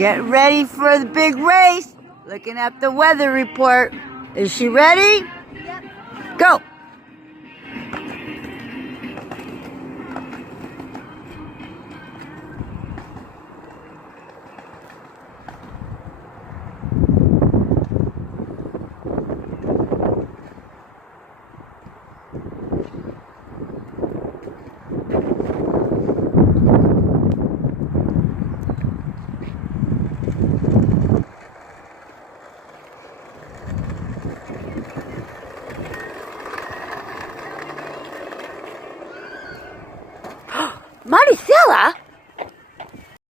Get ready for the big race. Looking at the weather report. Is she ready? Yep. Go.